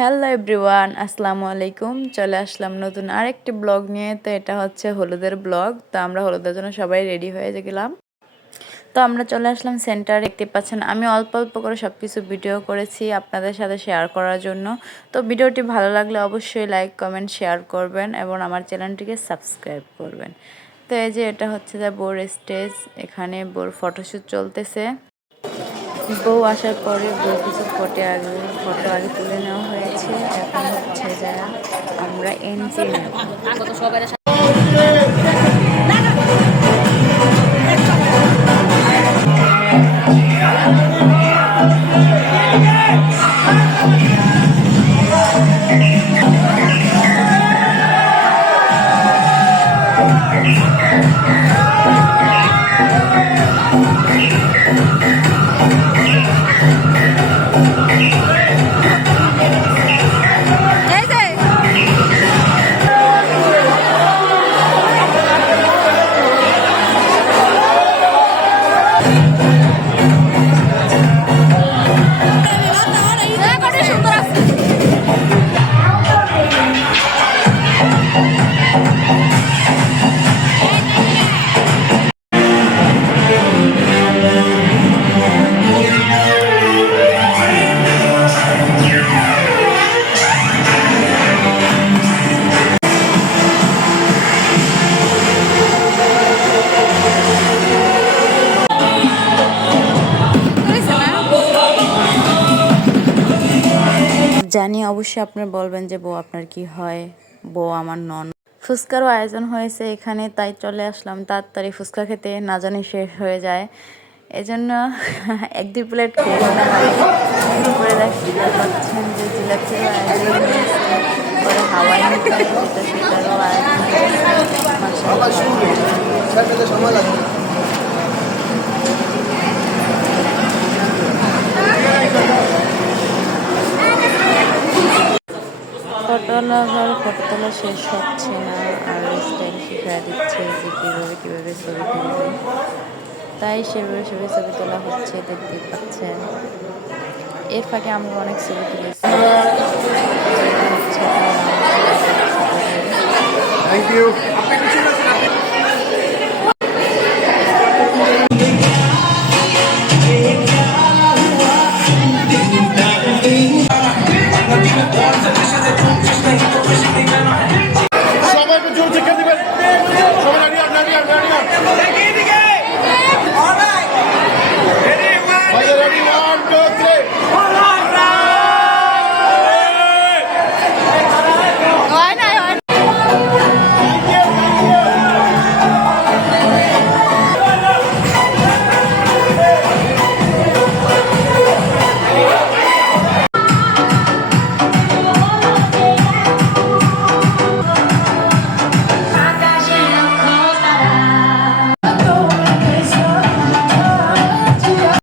Hello everyone, আসসালামু আলাইকুম। চলে আসলাম নতুন আরেকটি ব্লগ নিয়ে। তো এটা হচ্ছে হলুদের ব্লগ। তো আমরা হলুদের জন্য সবাই রেডি হয়ে গেলাম। তো আমরা চলে আসলাম সেন্টার। দেখতে পাচ্ছেন আমি অল্প অল্প করে সব কিছু ভিডিও করেছি আপনাদের সাথে শেয়ার করার জন্য। তো ভিডিওটি ভালো লাগলে অবশ্যই লাইক কমেন্ট শেয়ার করবেন এবং আমার চ্যানেলটিকে সাবস্ক্রাইব করবেন। তো এই যে এটা হচ্ছে যে বোর স্টেজ, এখানে বোর ফটোশ্যুট চলতেছে। বউ আসার পরে বউ কিছু ফটো আগে তুলে নেওয়া হয়েছে। এখন হচ্ছে যা আমরা এন্ট্রি নেব। জানি অবশ্যই আপনারা বলবেন যে বউ আপনার কি হয়, বউ আমার নন। ফুচকারও আয়োজন হয়েছে এখানে, তাই চলে আসলাম তাড়াতাড়ি ফুচকা খেতে, না জানি শেষ হয়ে যায়। এজন্য 1-2 প্লেট খেয়ে নিলাম আমি। এরপরে দেখতে পাচ্ছেন যে জিলাপিরও আয়োজন হয়েছে, পরে হাওয়াই মিঠাই যেটা সেটারও আয়োজন হয়েছে। ফটো তোলা শেষ হচ্ছে না, আর স্টাইল শিখিয়ে দিচ্ছে যে কীভাবে ছবি তুলবে। তাই সেভাবে ছবি তোলা হচ্ছে, দেখতে পাচ্ছেন। এর ফাঁকে আমরা অনেক ছবি তুলেছি। Thank you.